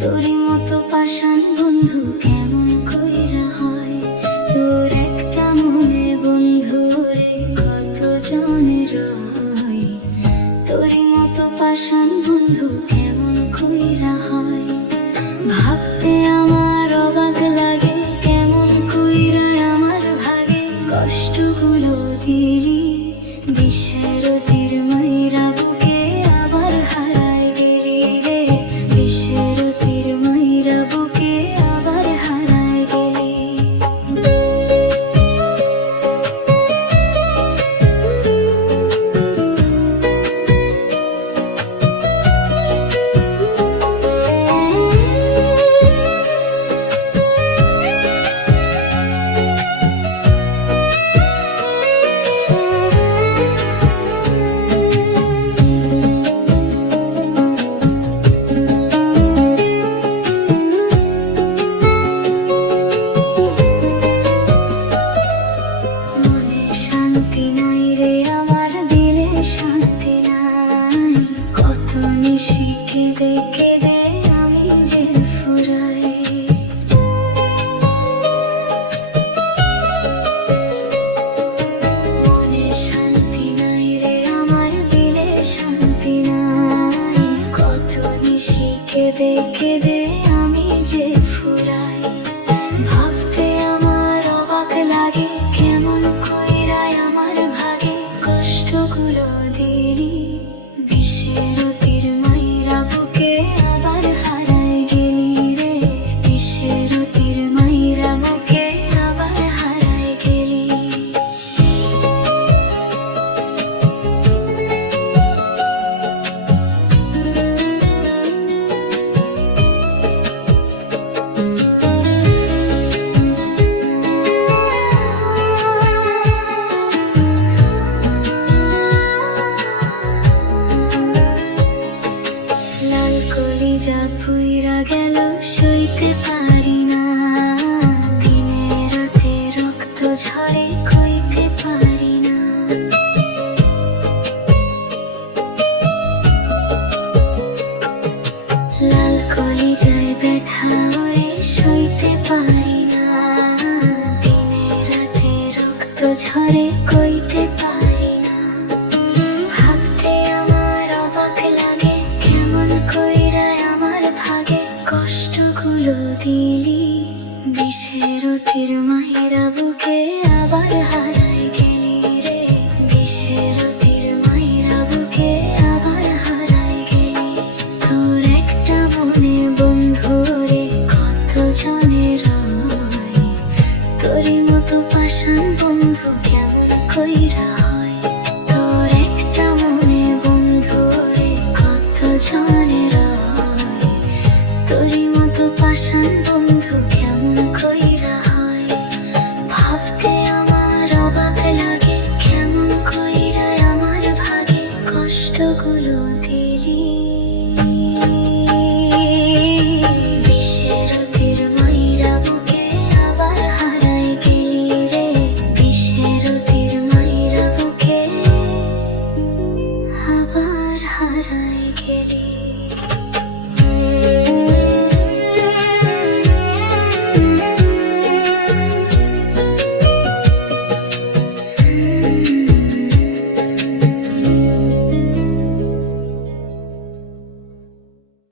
তোরই মতো পাষাণ বন্ধু কেমন কইরা হয়। তোর একটা মনে বন্ধু রে কত জনের হয়। তোরই মতো পাষাণ বন্ধু কেমন কইরা হয়। ভাবতে আমার অবাক লাগে কেমন কইরা আমার ভাগে কষ্টগুলো দিলি। বিষের তীর মাইরা বুকে আবার হারায় গেলি রে। বিষের তীর মাইরা বুকে আবার হারায় গেলি। শান্তি নাই রে আমার দিলে শান্তি নাই। কত নিশি কেঁদে কেঁদে আমি যে ফুরাই। মনে শান্তি নাই রে আমার দিলে শান্তি নাই। কত নিশি কেঁদে কেঁদে আমি যে ফুরাই। ভাবতে আমার অবাক লাগে কেমন কইরাই আমার ভাগে কষ্টগুলো দিলি। বিষের তীর মাইরা বুকে আবার হারায় গেলি রে। বিষের তীর মাইরা বুকে আবার হারায় গেলি। লাল কলিজা পুইরা গেল সইতে পারি না। দিনে রাতে রক্ত ঝরে কইতে পারি না। লাল কলিজায় ব্যথা ওরে সইতে পারি না। দিনে রাতে রক্ত ঝরে কইতে পারি না। ভাবতে আমার অবাক লাগে কেমন কইরা আমার ভাগে কষ্টগুলো দিলি। বিষের তীর মাইরা বুকে আবার হারায় গেলি রে। বিষের তীর মাইরা বুকে আবার হারায় গেলি। তোর একটা মনে বন্ধু রে কত জনের হয়। তোরই মতো পাষাণ বন্ধু কেমন কইরা হয়। তোর একটা মনে বন্ধু রে কত জনের হয়। তোরই মতো পাষাণ বন্ধু কেমন কইরা হয়। ভাবতে আমার অবাক লাগে কেমন কইরা আমার ভাগে কষ্টগুলো দিলি। বিষের তীর মাইরা বুকে আবার হারায় গেলি রে। বিষের তীর মাইরা বুকে আবার হারায় গেলি।